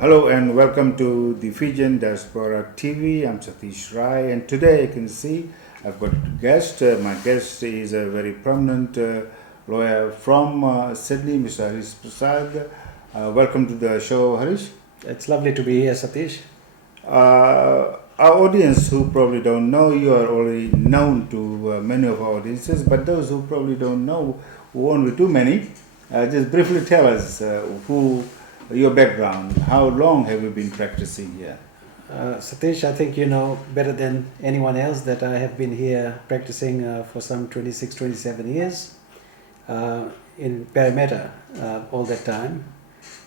Hello and welcome to the Fijian Diaspora TV. I'm Satish and today you can see I've got a guest. My guest is a very prominent lawyer from Sydney, Mr. Harish Prasad. Welcome to the show, Harish. It's lovely to be here, Satish. Our audience who probably don't know you are already known to many of our audiences, but those who probably don't know, who won't be too many, just briefly tell us who your background. How long have you been practicing here? Satish, I think you know better than anyone else that I have been here practicing for some 26, 27 years in Parramatta all that time.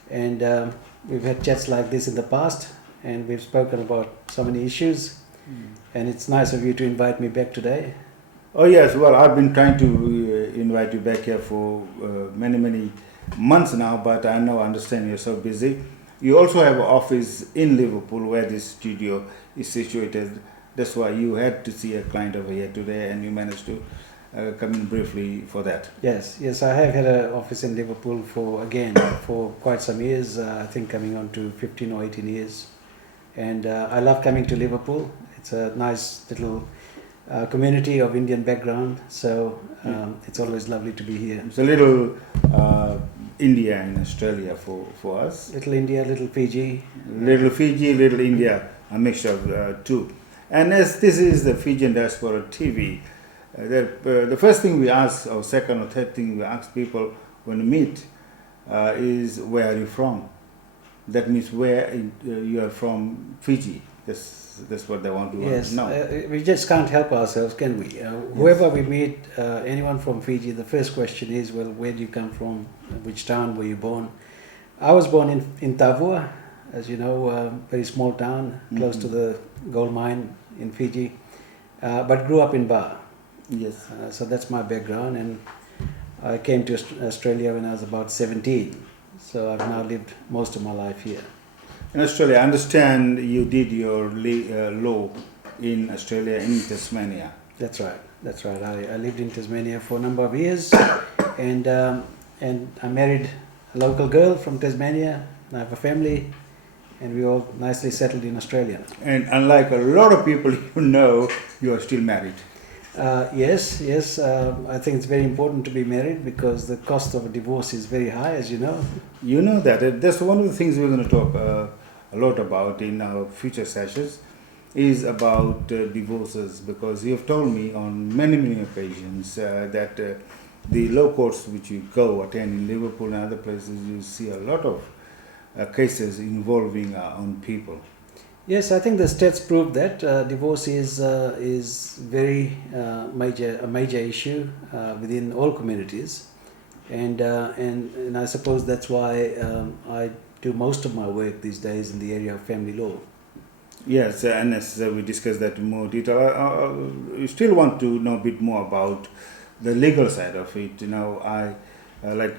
And we've had chats like this in the past, and we've spoken about so many issues. And it's nice of you to invite me back today. Oh yes, well I've been trying to invite you back here for many months now, but I understand you're so busy. You also have an office in Liverpool where this studio is situated. That's why you had to see a client over here today, and you managed to come in briefly for that. Yes, I have had an office in Liverpool for quite some years. I think coming on to 15 or 18 years. And I love coming to Liverpool. It's a nice little community of Indian background, so it's always lovely to be here. It's a little India in Australia for us. Little India, little Fiji. Little Fiji, little India, a mixture of two. And as this is the Fijian Diaspora TV, the first thing we ask, or second or third thing we ask people when we meet is, where are you from? That means where you are from Fiji. That's what they want to know. We just can't help ourselves, can we? Whoever we meet, anyone from Fiji, the first question is, well, where do you come from? Which town were you born? I was born in Tavua, as you know, a very small town, close to the gold mine in Fiji, but grew up in Ba. Yes. So that's my background, and I came to Australia when I was about 17. So I've now lived most of my life here. In Australia, I understand you did your law in Australia, in Tasmania. That's right. I lived in Tasmania for a number of years, and I married a local girl from Tasmania. I have a family, and we all nicely settled in Australia. And unlike a lot of people you are still married. Yes. I think it's very important to be married because the cost of a divorce is very high, as you know. You know that. That's one of the things we're going to talk a lot about in our future sessions, is about divorces, because you have told me on many occasions that the law courts which you go attend in Liverpool and other places, you see a lot of cases involving own people. Yes, I think the stats prove that divorce is very major issue within all communities, and I suppose that's why I do most of my work these days in the area of family law. Yes, and as we discussed that in more detail, I still want to know a bit more about the legal side of it. I like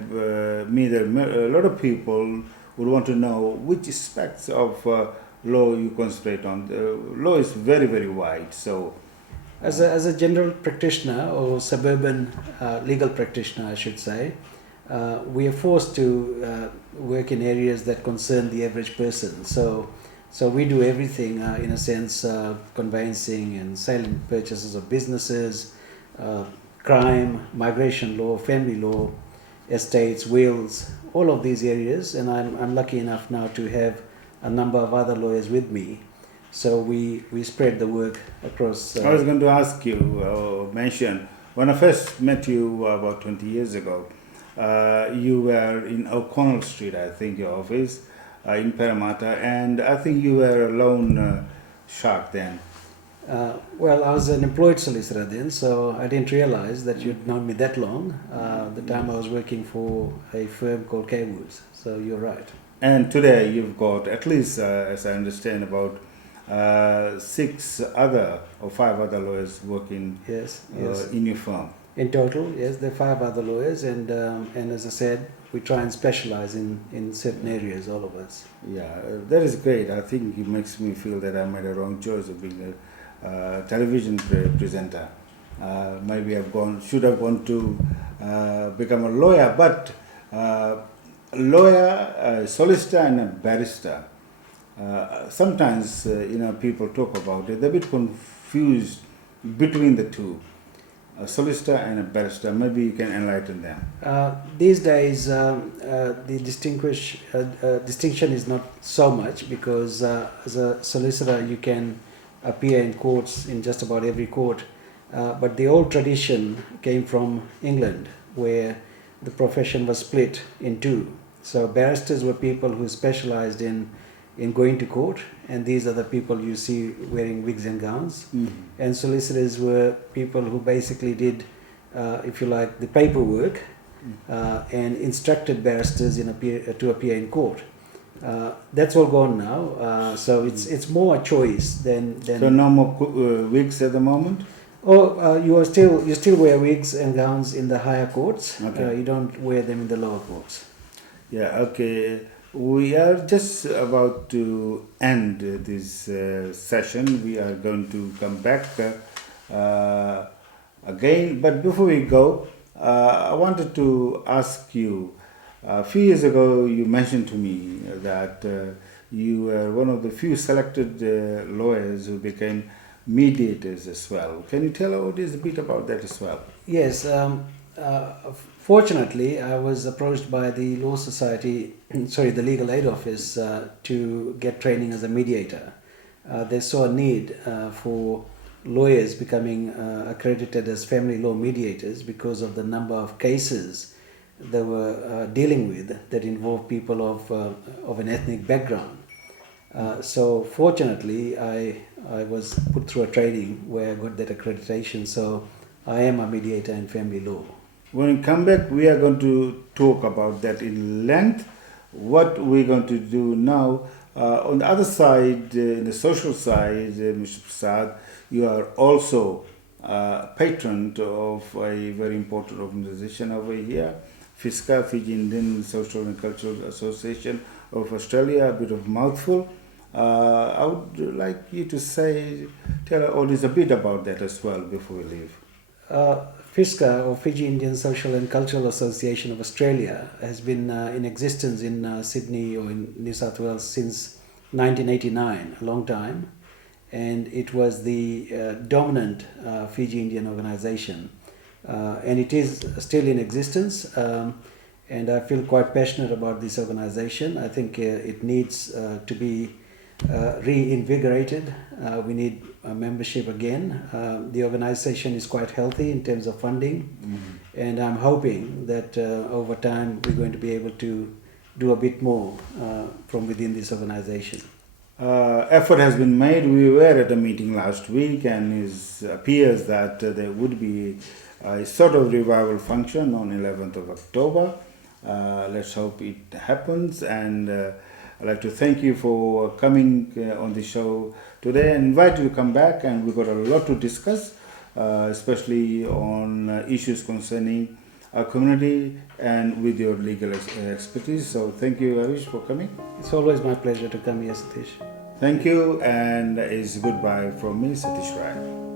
me, there are a lot of people would want to know which aspects of law you concentrate on. The law is very wide. So, as a general practitioner or suburban legal practitioner, I should say, we are forced to work in areas that concern the average person. So we do everything in a sense: conveyancing and sale and purchases of businesses, crime, migration law, family law, estates, wills, all of these areas. And I'm lucky enough now to have a number of other lawyers with me, so we spread the work across. I was going to ask you, mention, when I first met you about 20 years ago, you were in O'Connell Street, I think, your office, in Parramatta, and I think you were a loan shark then. Well, I was an employed solicitor then, so I didn't realize that you'd known me that long. The time I was working for a firm called K Woods, so you're right. And today you've got, at least as I understand, about 6 other or 5 other lawyers working yes. in your firm. In total, yes, there are 5 other lawyers, and as I said, we try and specialize in certain areas, all of us. Yeah, that is great. I think it makes me feel that I made a wrong choice of being a television presenter. Maybe should have gone to become a lawyer, but a lawyer, a solicitor and a barrister sometimes people talk about it. They're a bit confused between the two, a solicitor and a barrister. Maybe you can enlighten them. These days, the distinction is not so much, because as a solicitor you can appear in courts, in just about every court. But the old tradition came from England, where the profession was split in two. So barristers were people who specialized in going to court, and these are the people you see wearing wigs and gowns. And solicitors were people who basically did, if you like, the paperwork, and instructed barristers to appear in court. That's all gone now. So it's more a choice than. So no more wigs at the moment. Oh, you still wear wigs and gowns in the higher courts. Okay. You don't wear them in the lower courts. Yeah. Okay. We are just about to end this session. We are going to come back again. But before we go, I wanted to ask you. A few years ago, you mentioned to me that you were one of the few selected lawyers who became mediators as well. Can you tell our audience a bit about that as well? Yes. Fortunately, I was approached by the Law Society, the Legal Aid Office, to get training as a mediator. They saw a need for lawyers becoming accredited as family law mediators because of the number of cases they were dealing with that involved people of an ethnic background. So fortunately, I was put through a training where I got that accreditation. So I am a mediator in family law. When we come back, we are going to talk about that in length. What we're going to do now, on the other side, in the social side, Mr. Prasad, you are also patron of a very important organization over here, FISCAA, Fiji Indian Social and Cultural Association of Australia, a bit of mouthful. I would like you to tell our audience a bit about that as well before we leave. FISCAA, or Fiji Indian Social and Cultural Association of Australia, has been in existence in Sydney or in New South Wales since 1989, a long time, and it was the dominant Fiji Indian organization, and it is still in existence, and I feel quite passionate about this organization. I think it needs to be reinvigorated. We need a membership again. The organization is quite healthy in terms of funding, and I'm hoping that over time we're going to be able to do a bit more from within this organization. Effort has been made. We were at a meeting last week, and it appears that there would be a sort of revival function on 11th of October. Let's hope it happens, and I'd like to thank you for coming on the show today and invite you to come back, and we've got a lot to discuss, especially on issues concerning our community and with your legal expertise. So thank you, Harish, for coming. It's always my pleasure to come here, Satish. Thank you, and it's goodbye from me, Satish Rai.